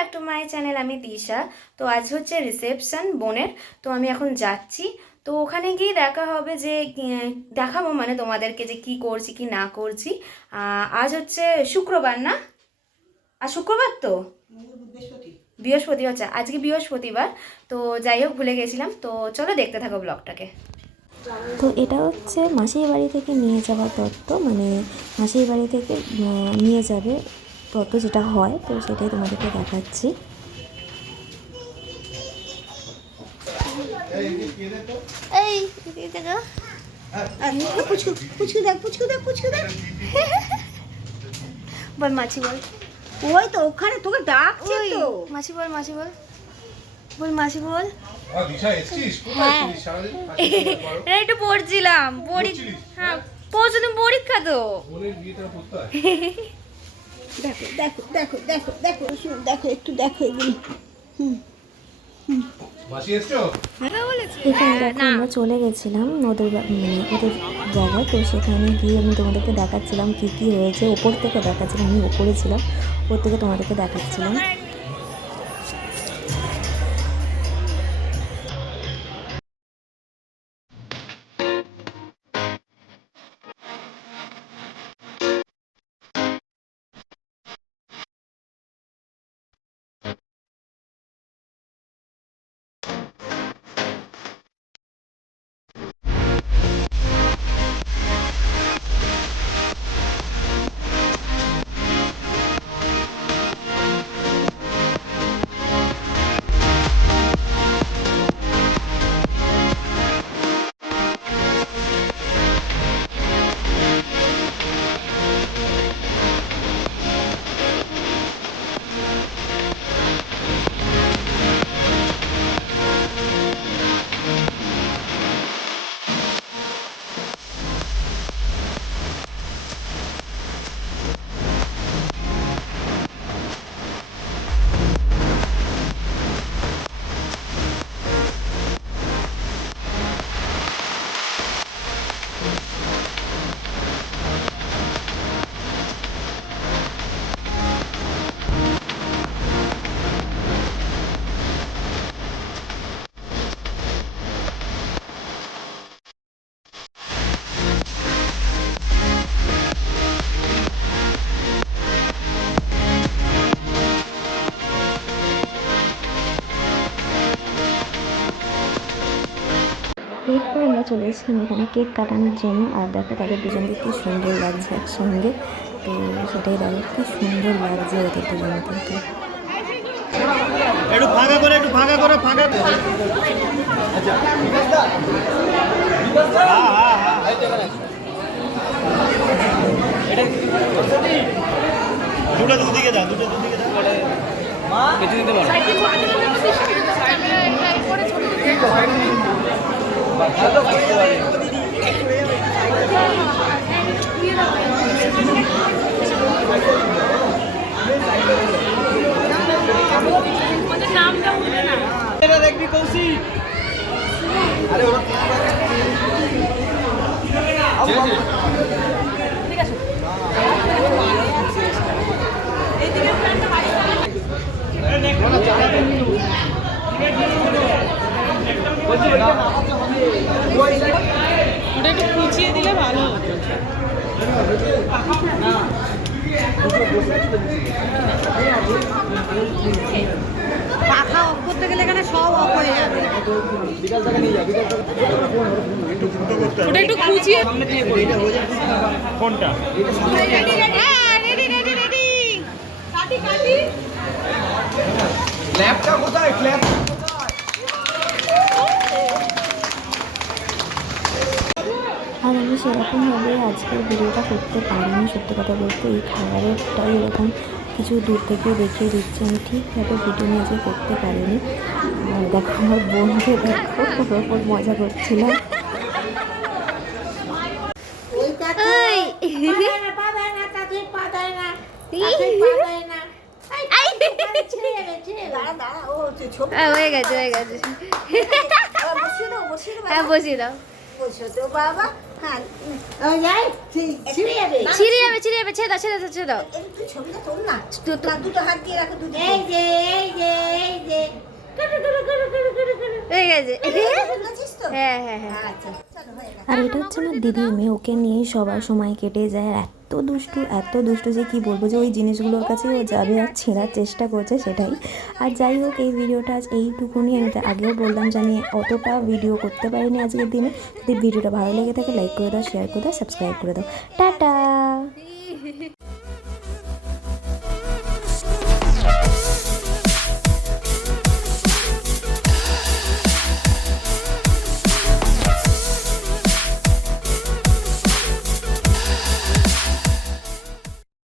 Back to my channel. আমি দিশা। তো আজ হচ্ছে রিসেপশন বোনের। তো আমি এখন যাচ্ছি। তো ওখানে গিয়ে দেখা হবে যে দেখাবো মানে তোমাদেরকে যে কি করছি কি না করছি। আজ হচ্ছে শুক্রবার না? আর শুক্রবার তো বৃহস্পতি হচ্ছে, আজকে বৃহস্পতিবার। তো যাই হোক, ভুলে গেছিলাম। তো চলো দেখতে থাকো ব্লগটাকে। তো এটা হচ্ছে মাসির বাড়ি থেকে নিয়ে যাওয়া তত্ত্ব, মানে মাসির বাড়ি থেকে নিয়ে যাবে তত্ত্ব যেটা হয়, তো সেটাই তোমাদেরকে দেখাচ্ছি। এই বল মাছি বল। ওই তো ওখানে তোকে ডাকছে তো। মাছি বল, মাছি বল, বল মাছি বল। একটু পড়ছিলাম, হ্যাঁ পরশুদিন পরীক্ষা তো। দেখো দেখো দেখো দেখো দেখো দেখো একটু দেখো এগুলি। এখানে দেখো আমরা চলে গেছিলাম ওদের মানে ওদের জায়গায়। তো সেখানে গিয়ে আমি তোমাদেরকে দেখাচ্ছিলাম কী কী হয়েছে, ওপর থেকে দেখাচ্ছিলাম। আমি ওপরে ছিলাম, ওপর থেকে তোমাদেরকে দেখাচ্ছিলাম। এরপর আমরা চলে এসেছিলাম এখানে কেক কাটানোর জন্য। আর দেখো তাদের দুজনকে কি সুন্দর লাগছে একসঙ্গে। তো সেটাই দেখো কি সুন্দর লাগছে ওদের দুজনকে। তো একটু ফাঁকা করে ফাঁকা করে। আচ্ছা দুটো দুদিকে যা দিতে পারো। দেখবি কৌশিক, আরে ওরা ঠিক আছে। ওটা একটু কুচিয়ে দিলে ভালো হতো। পাখা অফ করতে গেলে এখানে সব অফ হয়ে যাবে। ওটা একটু কুচিয়ে কোনটা ল্যাপটা কোথায়? ক্ল্যাপ আর আমি সেরকমভাবে আজকের ভিডিওটা করতে পারিনি, সত্যি কথা বলতে। এই খাবারেরটাই এরকম কিছু দূর থেকে দেখিয়ে দিচ্ছি, আমি ঠিকভাবে ভিডিও নিয়ে যে করতে পারিনি। আর দেখো আমার বোনকে দেখো ওর ওপর মজা করছিলাম। হয়ে গেছে, হ্যাঁ বসিয়ে দাও। বসো তো বাবা, হ্যাঁ যাই ছিঁড়ে যাবে ছিঁড়ে যাবে ছেড়ে দাও ছেড়ে দাও তুই ছবিটা তোল না তো- না, দুটো হাত দিয়ে রাখো দুটো এই যে হয়ে গেছে শুনেছিস তো হ্যাঁ আচ্ছা চলো হয়ে গেল আর এটা হচ্ছে আমার দিদির মেয়ে, ওকে নিয়েই সবার সময় কেটে যায়। আর এত দুষ্টু যে কি বলবো, যে ওই জিনিসগুলোর কাছে ও যাবে আর ছেঁড়ার চেষ্টা করছে সেটাই। আর যাই হোক, এই ভিডিওটা আজ এইটুকুনি। আমি আগেও বললাম যে আমি অতটা ভিডিও করতে পারিনি আজকের দিনে। যদি ভিডিওটা ভালো লেগে থাকে লাইক করে দাও, শেয়ার করে দাও, সাবস্ক্রাইব করে দাও। টাটা।